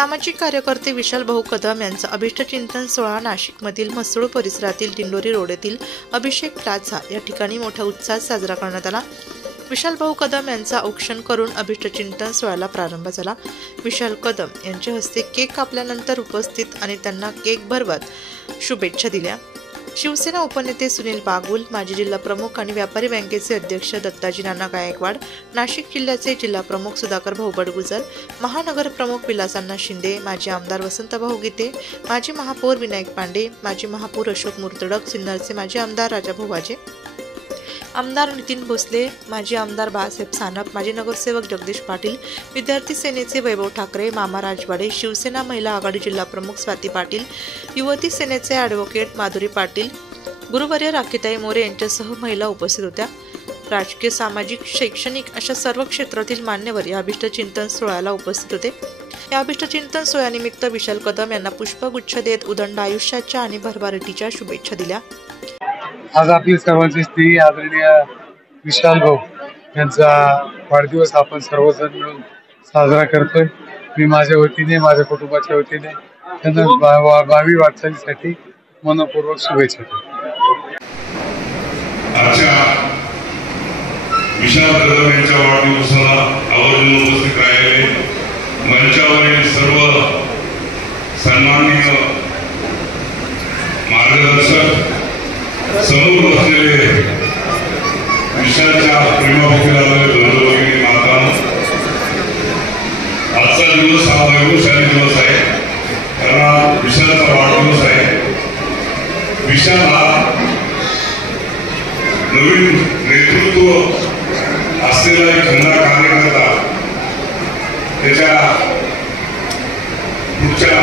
सामाजिक कार्यकर्ते विशाल भाऊ कदम यांचा अभिष्ट चिंतन सोहळा नाशिकमधील म्हसळू परिसरातील दिंडोरी रोड येथील अभिषेक प्लाझा या ठिकाणी मोठ्या उत्साहात साजरा करण्यात आला। विशाल भाऊ कदम यांचा औक्षण करून अभिष्ट चिंतन सोहळ्याला प्रारंभ झाला। विशाल कदम यांच्या हस्ते केक कापल्यानंतर उपस्थित आणि त्यांना केक भरवत शुभेच्छा दिल्या। शिवसेना उपनेते सुनील बागुल, माजी जिल्हा प्रमुख आणि व्यापारी बँकेचे अध्यक्ष दत्ताजी नाना गायकवाड, नाशिक जिल्ह्याचे जिल्हा प्रमुख सुधाकर भाऊ बडगुजर, महानगर प्रमुख विलासअण्णा शिंदे, माजी आमदार वसंतभाऊ गीते, माजी महापौर विनायक पांडे, माजी महापौर अशोक मुर्तडक, सिन्नरचे माजी आमदार राजाभाऊ वाजे, आमदार नितीन भोसले, माजी आमदार बाळासाहेब सानप, माजी नगरसेवक जगदीश पाटील, विद्यार्थी सेनेचे वैभव ठाकरे, मामा राजवाडे, शिवसेना महिला आघाडी जिल्हा प्रमुख स्वाती पाटील, युवती सेनेचे ॲडव्होकेट माधुरी पाटील, गुरुवर्य राखीताई मोरे यांच्यासह महिला उपस्थित होत्या। राजकीय, सामाजिक, शैक्षणिक अशा सर्व क्षेत्रातील मान्यवर या अभिष्ट चिंतन सोहळ्याला उपस्थित होते। या अभिष्ट चिंतन सोहळ्यानिमित्त विशाल कदम यांना पुष्पगुच्छ देत उदंड आयुष्याच्या आणि भरभराटीच्या शुभेच्छा दिल्या। आज आपली सर्वांची स्त्री आदरणीय विशाल भाऊ यांचा वाढदिवस आपण सर्वजण मिळून साजरा करतोय। मी माझ्या वतीने, माझ्या कुटुंबाच्या वतीने त्यांना भावी वाटचालीसाठी मनपूर्वक शुभेच्छा देतो। विशाल कदम यांच्या वाढदिवसाला आवर्जून उपस्थित राहिलेले मंचावरील सर्व सन्माननीय मार्गदर्शक, समोर बसलेले विशालच्या प्रेमाभोवतीला बंधू भगिनी, माता, आजचा दिवस हा वैभवशाली दिवस आहे, कारण विशालचा वाढदिवस आहे। विशाल हा नवीन नेतृत्व असलेला एक खंदा कार्यकर्ता, त्याच्या पुढच्या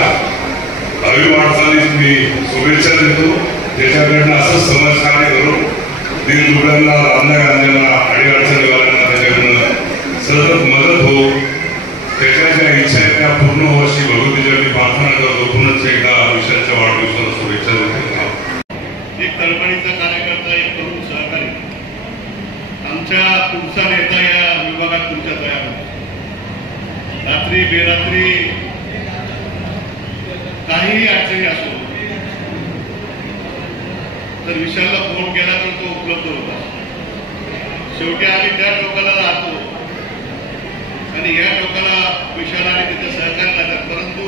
भावी वाटचालीस मी शुभेच्छा देतो। त्याच्याकडनं असं समाजकार्य करून दीनदुबळ्यांना, रांजणाऱ्यांना, अडीअडचणीवाल्यांना त्याच्याकडनं सतत मदत हो, त्याच्या ज्या इच्छा आहेत त्या पूर्ण हो अशी भगवतीच्या मी प्रार्थना करतो। पुनच एकदा विशालच्या वाढदिवसाला शुभेच्छा देतो। एक तळमळीचा कार्यकर्ता, एक तरुण सहकारी, आमच्या पुढचा नेता या विभागात तुमच्या तयार होता। रात्री बेरात्री काहीही अडचणी असो तर विशालला फोन केला तर तो उपलब्ध होता। शेवटी आम्ही त्या टोकाला राहतो आणि या टोकाला विशाल आणि तिथे सहकार्य लागतात, परंतु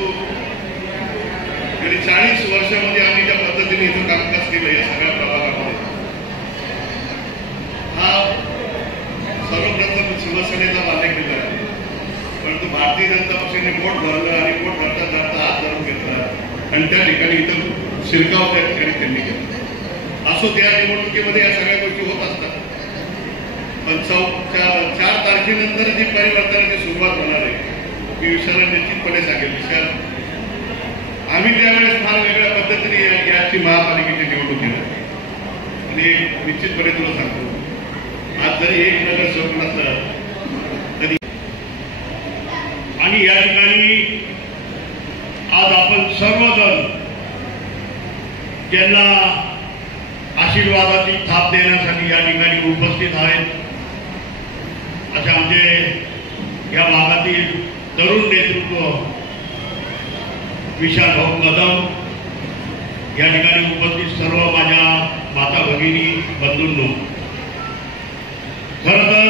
गेली 40 वर्षामध्ये आम्ही ज्या पद्धतीने इथं कामकाज केलं या सगळ्या प्रभागामध्ये, हा सर्वप्रथम शिवसेनेचा मान्य आहे, परंतु भारतीय जनता पक्षाने पोट भरलं आणि पोट भरता भरता हात धरून घेतला आणि त्या ठिकाणी इथं शिरकाव त्या ठिकाणी त्यांनी केला। असो, त्या निवडणुकीमध्ये या सगळ्या गोष्टी होत असतात, पण 4 तारखेनंतर जी परिवर्तनाची सुरुवात होणार आहे मी विशालला निश्चितपणे सांगेल। विशाल, आम्ही त्यावेळेस फार वेगळ्या पद्धतीने याची महापालिकेची निवडणूक केली आणि निश्चितपणे तुला सांगतो, आज जरी एक नगरसेवक नसला तरी, आणि या ठिकाणी आज आपण सर्वजण ज्यांना आशीर्वादाची थाप देण्यासाठी या ठिकाणी उपस्थित आहेत, अशा आमचे या भागातील तरुण नेतृत्व विशाल भाऊ कदम, या ठिकाणी उपस्थित सर्व माझ्या माता भगिनी, बंधूंनो, खरं तर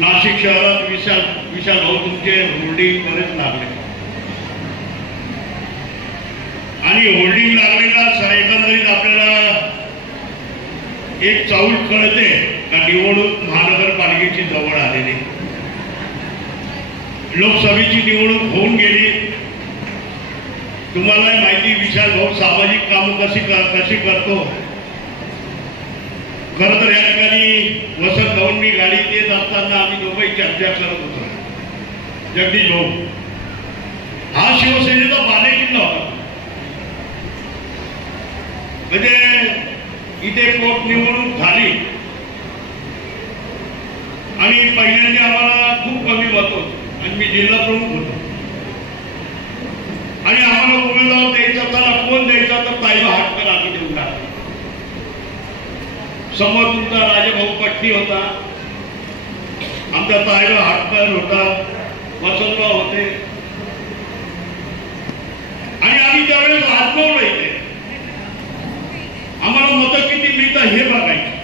नाशिक शहरात विशाल भाऊ तुमचे होर्डिंग बरेच लागले आणि होल्डिंग लागलेला एकंदरीत आपल्याला एक चाऊल कळते का निवडणूक महानगरपालिकेची जवळ आलेली, लोकसभेची निवडणूक होऊन गेली। तुम्हाला माहिती, विशाल भाऊ सामाजिक कामं कशी करतो। खरं तर या ठिकाणी वसंत भाऊंनी गाडीत येत असताना आम्ही दोघंही चर्चा करत होतो। जगदीश भाऊ हा शिवसेनेचा बालेकिल्ला होता, म्हणजे इथे पोटनिवडणूक झाली आणि पहिल्यांदा आम्हाला खूप कमी मत होतं आणि मी जिल्हा प्रमुख होतो आणि आम्हाला उमेदवार द्यायचा, त्याला कोण द्यायचा तर ताईबा हाटकर आम्ही देऊन टाकला। समोर तुमचा राजाभाऊ पट्टी होता, आमचा ताईबा हाटकर होता, वसंतराव होते, आम्ही त्यावेळेस आजमावलं इथे, आम्हाला मतं किती मिळतात हे बघायचं.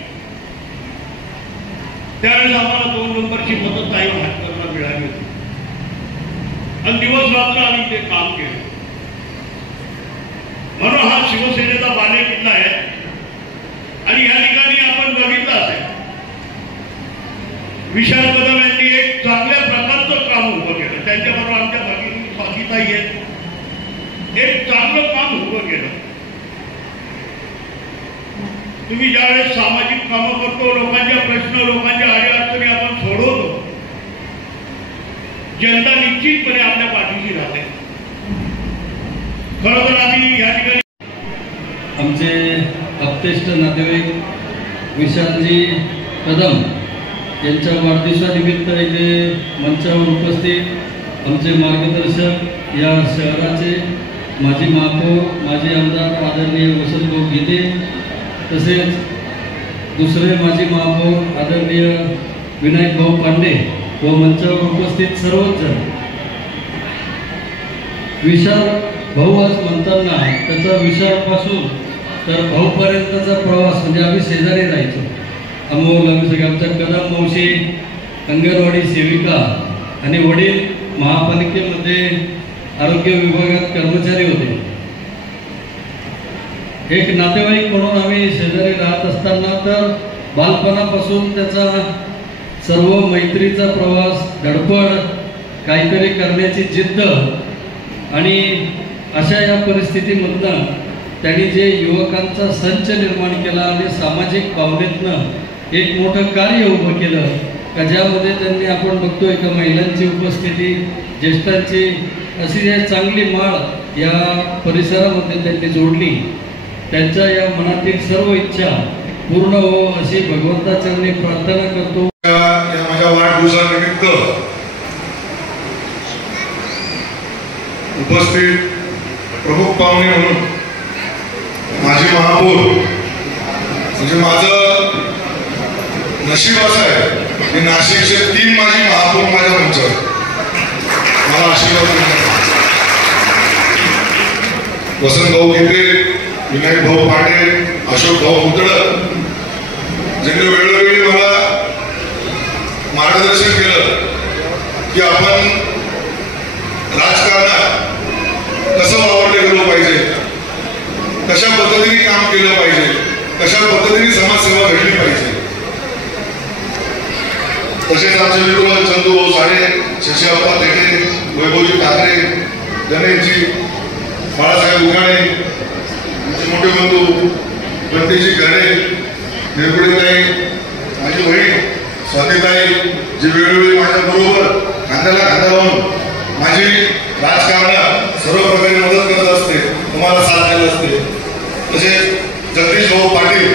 त्यावेळेस आम्हाला 2 नंबरची मतं ताई हातकरला मिळाली होती आणि दिवस रात्र आम्ही ते काम केलं. म्हणून हा शिवसेनेचा बालेकिल्ला आहे. आणि या ठिकाणी आपण बघितलं असेल, विशाल कदम यांनी एक चांगल्या प्रकारचं काम उभं केलं. त्यांच्याबरोबर आमच्या भगिनी स्वातीताई आहेत, एक चांगलं काम उभं केलं. तुम्ही ज्यावेळेस सामाजिक कामं करतो, लोकांच्या प्रश्न, लोकांच्या अडीअडचणी आपण सोडवतो, जनता निश्चितपणे आपल्या पाठीशी राहते. खरं तर आम्ही या ठिकाणी आमचे अपतेष्ट नातेवाईक विशालजी कदम यांच्या वाढदिवसानिमित्त इथे मंचावर उपस्थित आमचे मार्गदर्शक, या शहराचे माजी महापौर, माजी आमदार आदरणीय वसंतभाऊ गीते, तसेच दुसरे माजी महापौर आदरणीय विनायक भाऊ पांडे व मंचावर उपस्थित सर्वच जण. विशाल भाऊ आज म्हणताना त्याचा विशालपासून तर भाऊपर्यंतचा प्रवास म्हणजे आम्ही शेजारी राहायचो. अमोल आम्ही सगळे, आमच्या कदम मावशी अंगणवाडी सेविका आणि वडील महापालिकेमध्ये आरोग्य विभागात कर्मचारी होते. एक नातेवाईक म्हणून आम्ही शेजारी राहत असताना तर बालपणापासून त्याचा सर्व मैत्रीचा प्रवास, धडपड, काहीतरी करण्याची जिद्द आणि अशा या परिस्थितीमधनं त्यांनी जे युवकांचा संच निर्माण केला आणि सामाजिक भावनेतनं एक मोठं कार्य उभं केलं का ज्यामध्ये त्यांनी आपण बघतोय का महिलांची उपस्थिती, ज्येष्ठांची अशी एक चांगली माळ या परिसरामध्ये त्यांनी जोडली. त्यांच्या या मनातील सर्व इच्छा पूर्ण हो अशी भगवंताचरणी प्रार्थना करतो. या माझ्या वाढदिवसानिमित्त उपस्थित प्रमुख पाहुणे म्हणून माझे महापौर, म्हणजे माझं नशीब असं आहे की नाशिकचे 3 माजी महापौर माझ्या मंचावर मला आशीर्वाद देतात. वसंतभाऊ गीते, विनायक भाऊ पांडे, अशोक भाऊ मुतळक, ज्यांनी वेळोवेळी मला मार्गदर्शन केलं की आपण राजकारणात कसं वावरले गेलो पाहिजे, कशा पद्धतीने काम केलं पाहिजे, कशा पद्धतीने समाजसेवा घडली पाहिजे. तसेच आमचे मित्र चंदू साडे, शशीअप्पा तेटे, वैभवजी ठाकरे, गणेशजी, बाळासाहेब उघाडे, आमचे मोठे बंधू गणतेजी घरे, निर्गुडेताई, माझी बहीण स्वातीताई, जी वेळोवेळी माझ्या बरोबर खांद्याला खांदा लावून माझी राजकारणात सर्व प्रकारे मदत करत असते, तुम्हाला साथ देत असते. तसेच जगदीश भाऊ पाटील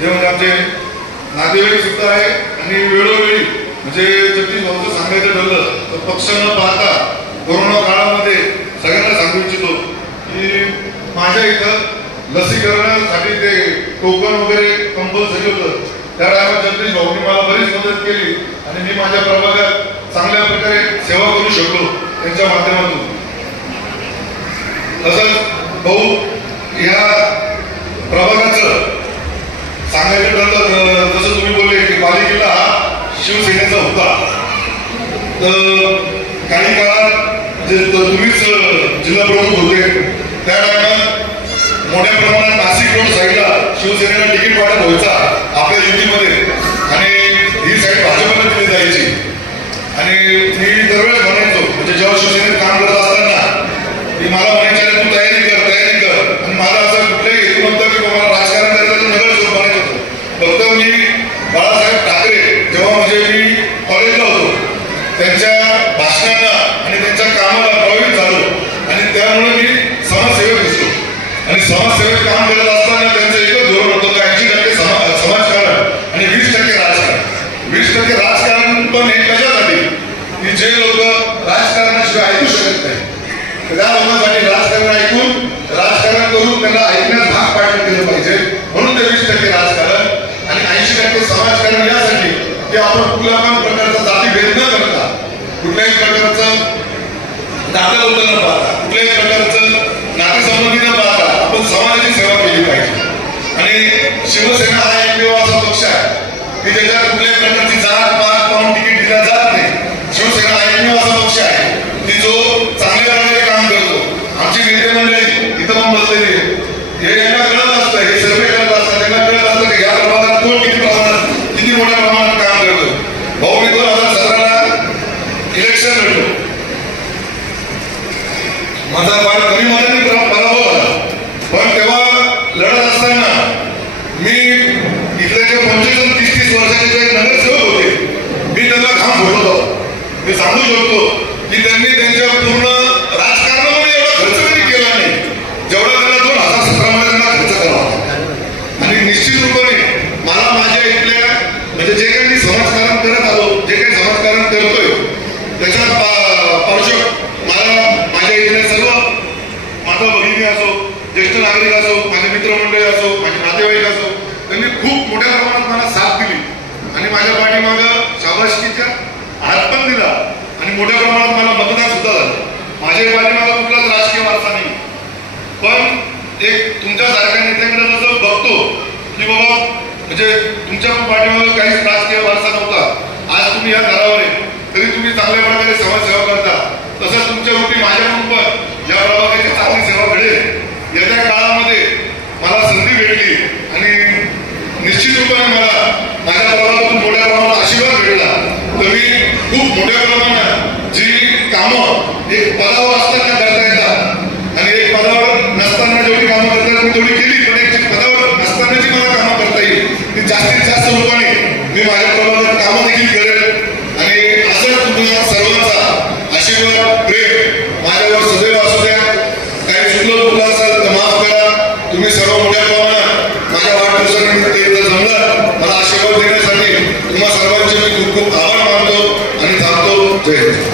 जे म्हणजे आमचे नातेवाईक सुद्धा आहे आणि वेळोवेळी म्हणजे जगदीश भाऊचं सांगायचं ठरलं तर पक्ष न पाहता कोरोना काळामध्ये सगळ्यांना सांगू इच्छितो की माझ्या इथं लसीकरणासाठी ते टोकन वगैरे कंपल्सरी होतं. त्या टायमात जगदीश भाऊनी मला बरीच मदत केली आणि मी माझ्या प्रभागात चांगल्या प्रकारे सेवा करू शकलो त्यांच्या माध्यमातून. तसंच भाऊ या प्रभागाचं सांगायचं ठरलं जसं तुम्ही बोलले की बालेकिल्ला हा शिवसेनेचा होता. तर काही काळात म्हणजे तुम्हीच जिल्हा प्रमुख होते त्या टायमात मोठ्या प्रमाणात नाशिक रोड साईडला शिवसेनेला तिकीट वाटप व्हायचा आपल्या युतीमध्ये आणि ही साईड भाजपला दिली जायची. आणि मी दरवेळेस म्हणायचो म्हणजे जेव्हा शिवसेनेत काम करत असताना की मला म्हणायचे तू तयारी कर आणि मला असं कुठल्याही हेतू नव्हतं की मला राजकारण करायचं नगरसेवक बनायचं होतं. फक्त मी बाळासाहेब ठाकरे जेव्हा म्हणजे मी कॉलेजला होतो त्यांच्या भाषणांना आणि त्यांच्या कामाला प्रभावित झालो आणि त्यामुळे मी समाजसेवक दिसतो. आणि समाजसेवेत काम करत असताना त्यांचं एकच धोरण होतं 80% समाजकारण आणि 20% राजकारण. 20% राजकारण पण हे कशासाठी की जे लोक राजकारणाशिवाय ऐकू शकत नाही त्या लोकांसाठी राजकारण ऐकून राजकारण करून त्यांना ऐकण्यास भाग पाडलं गेलं पाहिजे. म्हणून ते 20% राजकारण आणि 80% समाजकारण यासाठी की आपण कुठल्या पण प्रकारचा जातीभेद न करता, कुठल्याही प्रकारचं दाखल होतं न पाहता, कुठल्याही प्रकारचं नातेसंबंधी न पाहता आपण समाजाची सेवा केली पाहिजे. आणि शिवसेना हा एकमेव असा पक्ष आहे की ज्याच्या कुठल्याही प्रकारची जात पात पाहून तिकीट दिला जात नाही. शिवसेना हा एकमेव असा पक्ष आहे की जो चांगल्या प्रकारे काम करतो. आमची नेते मंडळी इथं पण बसलेली हे यांना कळत असतं, हे सर्वे करत असतात, त्यांना कळत असतं की या प्रमाणात कोण किती मोठ्या प्रमाणात काम करतो. भाऊ मी 2017 इलेक्शन लढलो, माझा फार कमी मतांनी पराभव झाला. पण तेव्हा लढत असताना मी इथले जे 25-30 वर्षाचे जे नगरसेवक होते, मी त्यांना घाम फोडत होतो. मी सांगू शकतो की त्यांनी त्यांच्या पूर्ण राजकारणामध्ये एवढा खर्च कधी केला नाही जेवढा त्यांना 2017 मध्ये त्यांना खर्च करावा. आणि निश्चित रूपाने मला माझ्या इथल्या म्हणजे जे काही मी समाजकारण करत आलो, जे काही समाजकारण करतोय त्याच्या पार्श्वभूमीवर मला माझ्या इथल्या सर्व माता भगिनी असो, ज्येष्ठ नागरिक असो, माझे मित्रमंडळी असो, माझे नातेवाईक असो, त्यांनी खूप मोठ्या प्रमाणात मला साथ दिली आणि माझ्या पाठीमागं शाबासकीचा हात पण दिला आणि मोठ्या प्रमाणात मला मतदान सुद्धा झालं. माझ्या पाठीमागं कुठलाच राजकीय वारसा नाही. पण एक तुमच्यासारख्या नेत्याकडे जसं बघतो की बाबा म्हणजे तुमच्या पाठीमागं काहीच राजकीय वारसा नव्हता, आज तुम्ही या दारावर आहे, तरी तुम्ही चांगल्या प्रकारे समाजसेवा करता, तसंच तुमच्या रूपी माझ्याकडून पण या प्रभागाची चांगली सेवा घडेल. येत्या काळामध्ये मला संधी भेटली आणि निश्चित रूपाने मला माझ्या प्रभागातून मोठ्या प्रमाणात आशीर्वाद भेटला. तर मी खूप मोठ्या प्रमाणात जी कामं एक पदावर असताना करता येतात आणि एक पदावर नसताना जेवढी कामं करता येतात मी तेवढी केली, पण एक पदावर नसताना जी मला कामं करता येईल ती जास्तीत जास्त रूपाने मी माझ्या प्रभागात कामं देखील करेल. आणि असं तुम्हाला सर्वांचा आशीर्वाद प्रेम माझ्यावर सदैव असू द्या. काही चुकलं असेल तर माफ करा. तुम्ही सर्व मोठ्या प्रमाणात माझ्या वाढदिवसानिमित्त इथं जमलात. मला आशीर्वाद देण्यासाठी तुम्हा सर्वांचे मी खूप खूप आभार मानतो आणि थांबतो. जय हिंद.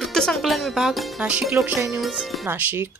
वृत्तसंकलन विभाग, नाशिक लोकशाही न्यूज, नाशिक.